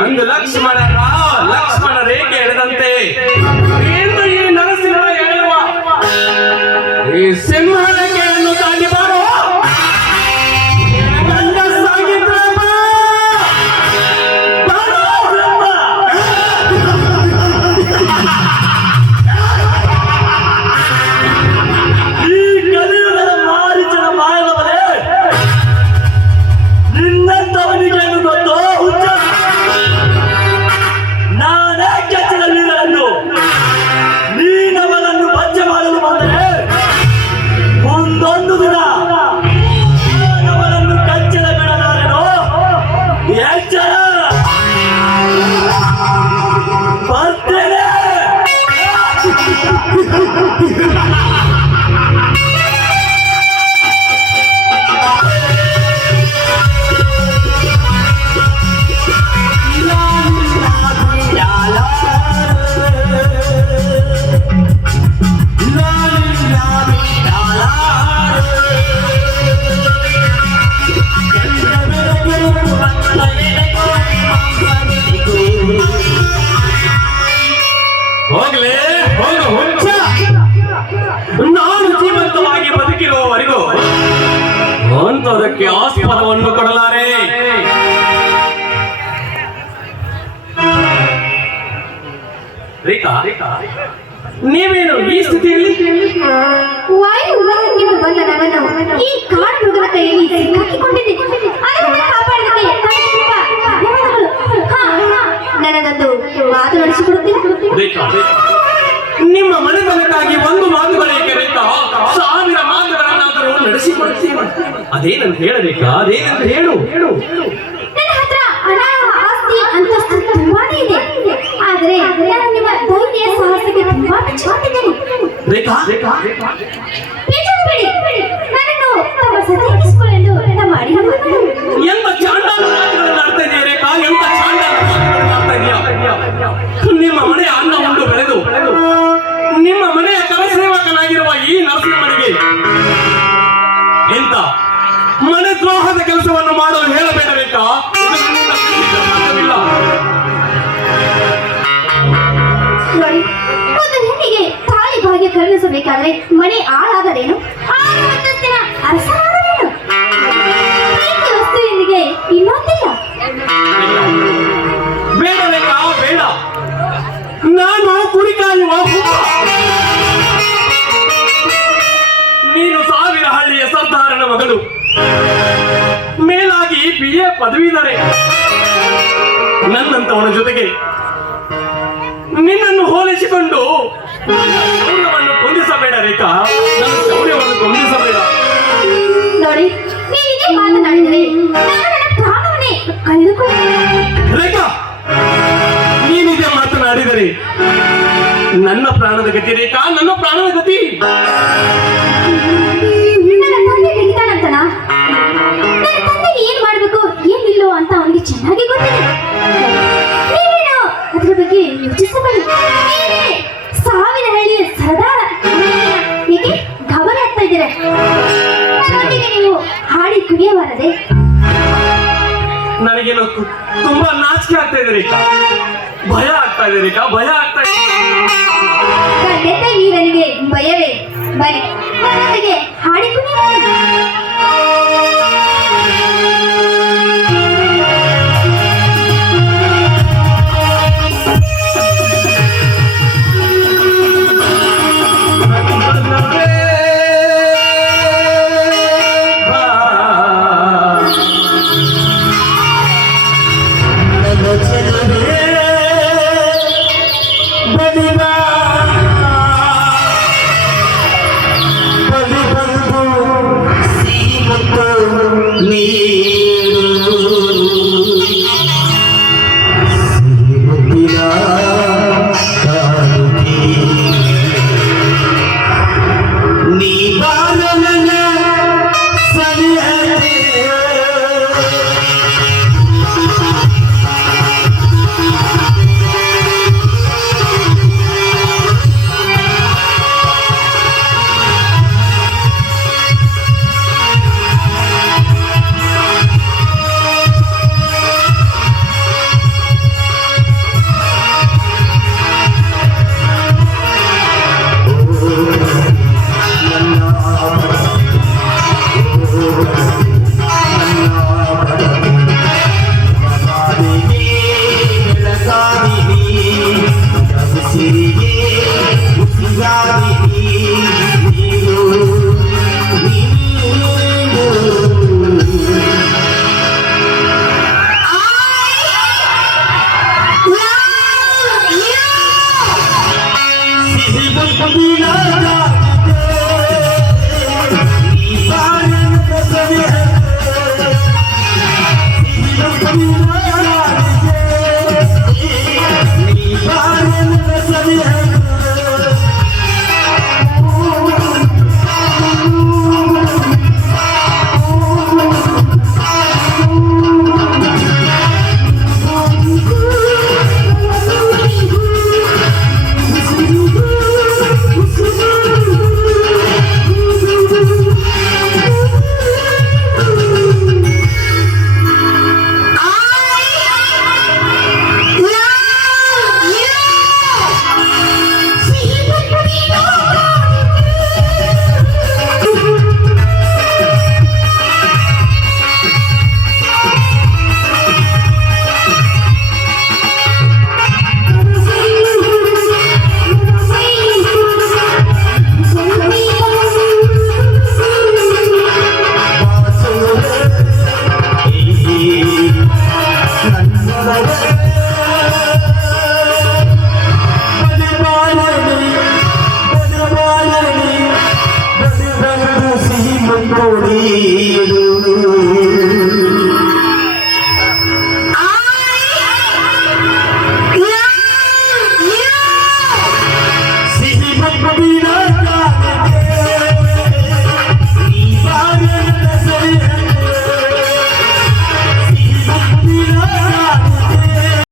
ಅಂದು ಲಕ್ಷ್ಮಣ ರೇಖೆ ಎಳೆದಂತೆ ಎಂದು ಈ ನರಸಿಂಹ ಹೇಳುವ ಈ ಸಿಂಹಳಕೆಯನ್ನು ತಾಗಿ ಬಾರೋ ನಾನು ಜೀವಂತವಾಗಿ ಬದುಕಿರುವವರೆಗೂ ಅಂತದಕ್ಕೆ ಆಸ್ಪದವನ್ನು ಕೊಡಲಾರೆ. ರೇಖಾ, ನೀವೇನು ಈ ಸ್ಥಿತಿಯಲ್ಲಿ? ವಾಯು ವಿವಾಹಕ್ಕೆಂದು ಬಂದ ನನ್ನನ್ನು ಈ ಕಾಡು ಮೃಗದ ಕೈಯಲ್ಲಿ ಸಿಕ್ಕಾಕಿಕೊಂಡಿದ್ದೆ. ಅದನ್ನು ಕಾಪಾಡೋದಕ್ಕೆ ನನಗೊಂದು ಮಾತು ನಡೆಸಿಕೊಡುತ್ತೇನೆ. ನಿಮ್ಮ ಮನೆತನಕ್ಕಾಗಿ ಒಂದು ಮಾತುಗಳೇಕೆ ರೇಖಾ? 1000 ಮಾತುಗಳನ್ನಾದರೂ ನಡೆಸಿಕೊಡುತ್ತೇನೆ. ಅದೇನಂತ ಹೇಳಬೇಕಾ? ಅದೇನಂತ ಹೇಳು. ನನ್ನ ಹತ್ರ ಹಣ, ಆಸ್ತಿ, ಅಂತಸ್ತು ತುಂಬಾನೇ ಇದೆ. ಆದರೆ ನಾನು ನಿಮ್ಮ ಧೈರ್ಯ ಸಾಹಸಕ್ಕೆ ತುಂಬಾ ಮೆಚ್ಚಿಕೊಂಡಿದ್ದೇನೆ. ರೇಖಾ, ಬೇಜಾರು ಬೇಡಿ. ನನ್ನನ್ನು ತಮ್ಮ ಸದೈಕಿಸಿಕೊಳ್ಳಲು ನಮ್ಮ ಅಡಿಗಳು ಎಂತ ಚಾಂಡಾಲ ಮಾತುಗಳನ್ನು ಆಡ್ತಾ ಇದೆಯಾ ರೇಖಾ? ಎಂತ ಚಾಂಡಾಲ ಮಾತುಗಳನ್ನು ಆಡ್ತಾ ಇದೆಯಾ? ನಿಮ್ಮ ಮನೆಯ ಅನ್ನ ಉಂಡು ಬೆಳೆದು ನಿಮ್ಮ ಮನೆಯ ಕರಸೇವಕನಾಗಿರುವ ಈ ನರಸಿಂಹನಿಗೆ ಎಂತ ಮನೆ ದ್ರೋಹದ ಕೆಲಸವನ್ನು ಮಾಡಲು ಹೇಳಬೇಡಬೇಕಾ? ನೋಡಿ, ಒಂದು ಹೆಣ್ಣಿಗೆ ತಾಳಿ ಭಾಗ್ಯ ಕರುಣಿಸಬೇಕಾದ್ರೆ ಮನೆ ಆಳಾದರೇನು, ಅಂತಸ್ತಿನ ಅರಸನಾದರೇನು, ಪ್ರೀತಿ ವಸ್ತುವಿನೊಂದಿಗೆ ಇನ್ನೊಂದಿಲ್ಲ. ಬೇಡ ರೇಖಾ, ಬೇಡ. ನಾನು ಕುರಿ ಕಾಯುವ ನೀನು 1000 ಹಳ್ಳಿಯ ಸರ್ದಾರನ ಮಗಳು, ಮೇಲಾಗಿ BA ಪದವೀಧರೆ. ನನ್ನಂತವನ ಜೊತೆಗೆ ನಿನ್ನನ್ನು ಹೋಲಿಸಿಕೊಂಡು ಶೌರ್ಯವನ್ನು ಕೊಂದಿಸಬೇಡ ರೇಖಾ, ನನ್ನ ಶೌರ್ಯವನ್ನು ಕೊಂದಿಸಬೇಡ. ನೋಡಿ, ನೀವು ಇದೇ ಮಾತನಾಡಿದರೆ ನಾನು ನನ್ನ ಪ್ರಾಣವನ್ನೇ ಕಳೆದುಕೊಳ್ಳುತ್ತೇನೆ. ರೇಖಾ, ನೀನಿದೆ ಮಾತನಾಡಿದರೆ ನನ್ನ ಪ್ರಾಣದ ಗತಿ ರೇಖಾ, ನನ್ನ ಪ್ರಾಣದ ಗತಿ. ನನ್ನ ತಂದೆ ತೆಗಿತಾನಂತನ? ನನ್ನ ತಂದೆಗೆ ಏನ್ ಮಾಡ್ಬೇಕು ಏನಿಲ್ಲೋ ಅಂತ ಅವನಿಗೆ ಚೆನ್ನಾಗಿ ಗೊತ್ತಿದೆ. ನೀವೇನು ಅದ್ರ ಬಗ್ಗೆ ಯೋಚಿಸಬೇಡಿ. 1000 ಹಳ್ಳಿಯ ಸರ್ದಾರ, ಹೀಗೆ ಗಾಬರಿ ಆಗ್ತಾ ಇದ್ದೀರ. ನನ್ನೊಂದಿಗೆ ನೀವು ಹಾಡಿ ಕುಡಿಯಬಾರದೆ? ನನಗೇನೋ ತುಂಬಾ ನಾಚಿಕೆ ಆಗ್ತಾ ಇದೆ ರೇಖಾ, ಭಯ ಆಗ್ತಾ ಇದೆ ರೇಖಾ, ಭಯ ಆಗ್ತಾ ಇದೆ. ಖಂಡಿತ ವೀರನಿಗೆ ಭಯವೇ? ಬನ್ನಿ, ನನ್ನೊಂದಿಗೆ ಹಾಡಿ ಕುಡಿಯಬಾರದು.